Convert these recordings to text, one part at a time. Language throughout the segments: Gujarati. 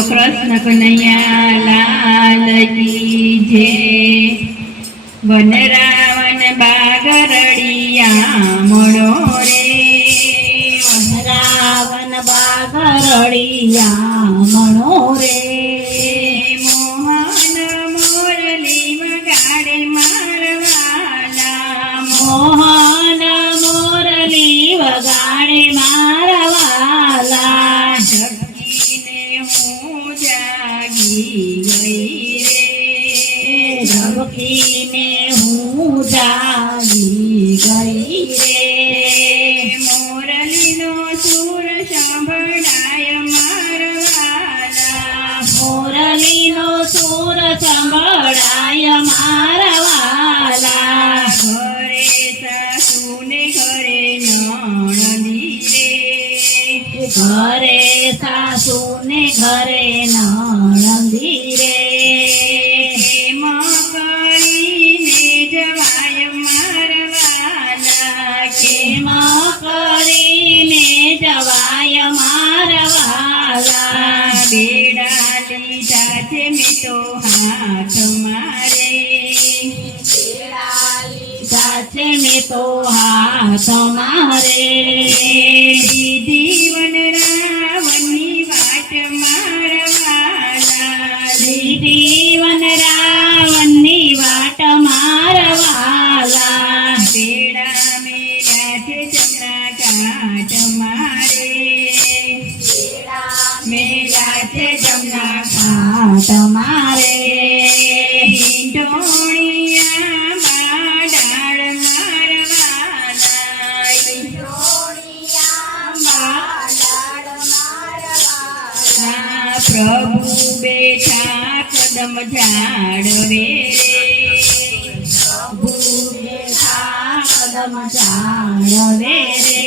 કૃષ્ણ કનૈયા લાલ કી જય। વનરાવન બાગરડિયા મળો રે, વનરાવન બાગરડિયા મળો રે। મોહન મોરલી વગાડે મારવાલા, મોહન મોરલી વગાડે મારવાલા। ઝબકીને હું જાગી ગઈ રે, ઝબકીને હું જાગી ગઈ રે। મોરલીનો સૂર સાંભળાય મારવાલા, મોરલીનો સૂર સંભળાય મારવાલા। ઘરે સાસુને ઘરે નણંદી રે, ઘરે સાસુ ને ઘરે નણંદી રે। એમ કરીને જવાય મારવાલા, કેમ કરીને જવાય મારવાલા। બેડા લીધા છે મેં તો હાથ મારે, લીધા છે મેં તો હાથ મારે। દીદી વનરાવનની વાટ મારવાલા, દીદી વનરાવનની વાટ મારવાલા। બેડા મેલ્યા છે જમણા કાંઠ મારે, મેલ્યા છે જમણા હાથ મારે। ઢોળિયામાં ડાળ મારવાલા, પ્રભુ બેઠા કદમ ઝાડવે રે, કદમ જાળવે રે।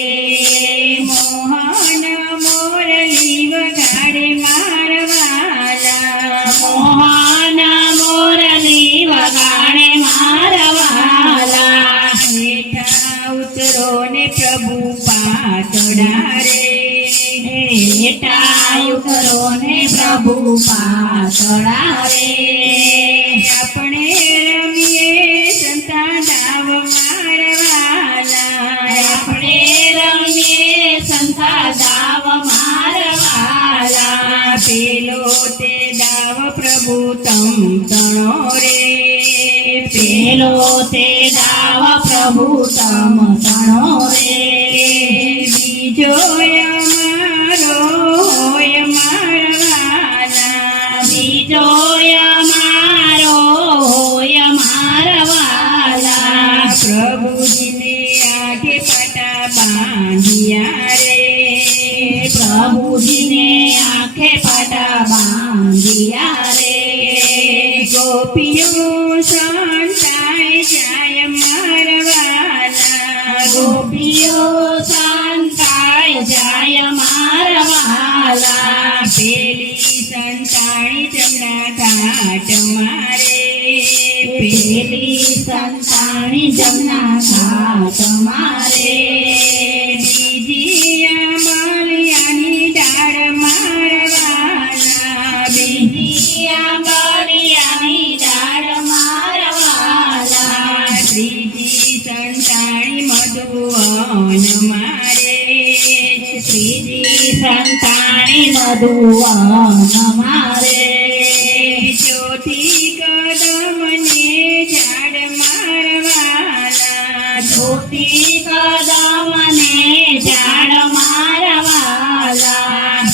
મોહન મોરલી વગાડે મારવાલા, મોહન મોરલી વગાડે મારવાલા। હેઠા ઉતરો ને પ્રભુ પાતળા રે, હેઠા ઉતરો ને પ્રભુ પાતળા રે। આપણે રમીએ સંતા દાવ મારવાલા, આપણે રમીએ સંતા દાવ મારવાલા। પેલો તે દાવ પ્રભુ તમ તણો રે, પેલો તે દાવ પ્રભુ તમ તણો રે। બીજો અમારો હોય મારવાલા, બીજો અમારો હોય મારવાલા। પ્રભુજીને આગે પાટા બાંધિયા રે, પ્રભુજીને આંખે પાટા બાંધિયા રે। ગોપીઓ સંતાય જાય મારવાલા, ગોપીઓ સંતાય જાય મારવાલા। પેલી સંતાણી જમણા ઘાટ મારે, પેલી સંતાણી જમના ઘાટ મારે। બીજી આંબલિયાની ડાળ મારવાલા, બીજી આંબલિયાની ડાળ મારવાલા। ત્રીજી સંતાણી મધુવન મારે, ત્રીજી સંતાણી મધુવન મારે। ચોથી કદમને ઝાડ મારવાલા, ચોથી કદમને ઝાડ મારવાલા।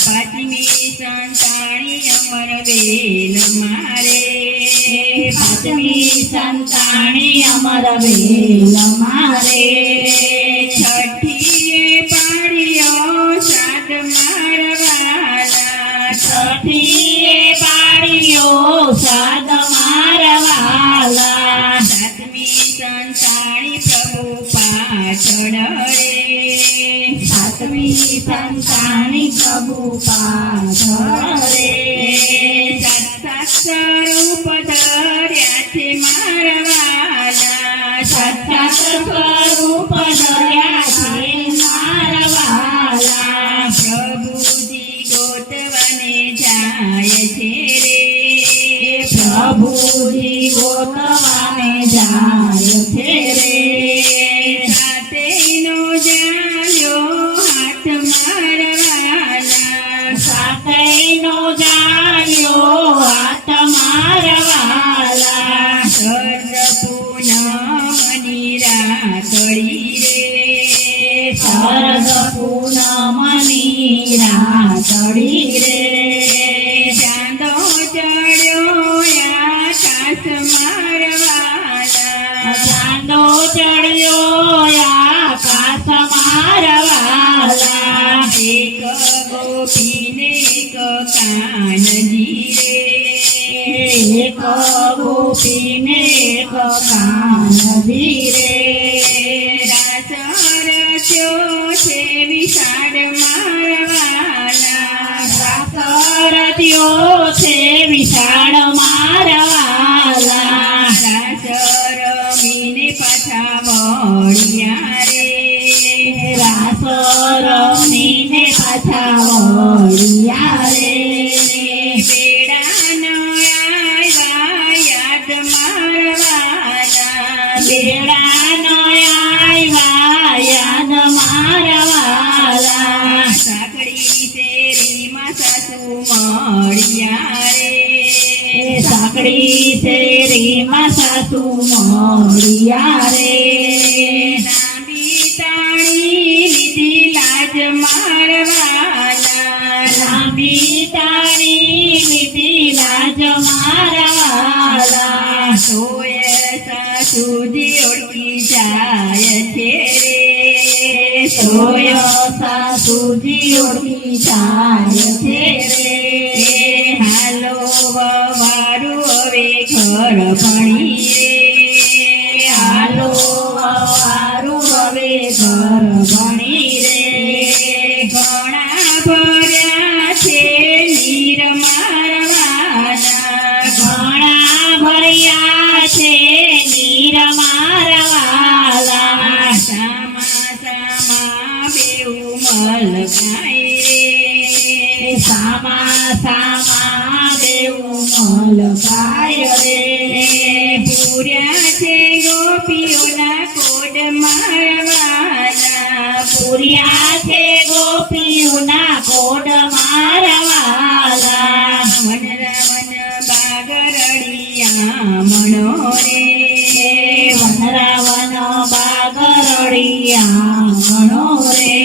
પાંચમી સંતાણી અમર વેલ મારે, પાંચમી સંતાણી અમર વેલ મારે। છઠ્ઠીએ પાડ્યો સાત મારવાલા, છઠ્ઠીએ પાડ્યો સાદ મારવાલા। સાતમી સંતાણી પ્રભુ પાછળ રે, સાતમી સંતાણી પ્રભુ પાછળ રે। સાત સ્વરૂપ ધર્યા છે મારવાલા, સત્ય સ્વરૂપ ધર્યા છે મારવાલા। પ્રભુજી ગોતવાને જાય જાય છે રે પ્રભુજી ગોતવાને જાય છે રે સાતેનો જાલ્યો હાથ મારવાલા સાતેયનો જાળ્યો હાથ મારવાલા સર્જ પૂનમની રાતડી રે શરદ પૂનમની રાતડી રે ચાંદો ચડ્યો આકાશ મારવાલા ચાંદો ચડ્યો આકાશ મારવાલા એક ગોપીને એક કાનજી રે એક ગોપીને એક કાનજી રે રાસ રચ્યો છે વિશાળ મારવાલા રત્યો છે વિશાળ મારવાલા રાસ રમીને પાછા વળ્યા રે રાસ રમીને પાછા વળ્યા રે બેડા ન આવ્યા યાદ મારવાલા બેડાનો આવ્યા યાદ મારવાલા સાંકડી શેરીમાં સાસુ મળ્યા રે સાંકડી શેરીમાં સાસુ મળ્યા રે લાંબી તાણી લીધી લાજ મારવાલા લાંબી તાળી લીધી લાજ મારવાલા સોય સાસુજી ઓળખી જાય છે રે સોયો સાસુજી ઓળખી જાય છે રે હાલો વારું હવે ઘર ભણી રે હાલો વારું હવે ઘર ભણી રે ઘણા ભર્યા છે નીર મારવાના ઘણા ભર્યા છે નીર મારવાલા સામા સામા બેઉ મલકાય રે સામા સામા દેવું મલકાય રે પૂર્યા છે ગોપીઓના કોડ મારવાના પૂર્યા છે ગોપીઓના કોડ મારવાલા વનરાવન બાગરડિયા મણો રે વનરાવન બાગરડિયા મણો રે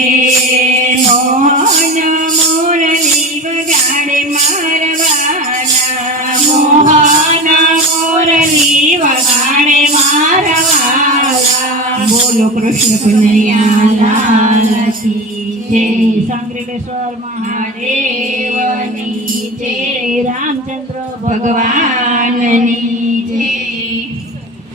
મોહન મોરલી વગાડે મારવાના મોહન મોરલી વગાડે મારવાલા બોલો કૃષ્ણ કનૈયા લાલ કી જય સંગ્રેલેશ્વર મહાદેવની જય રામચંદ્ર ભગવાન ભગવાનની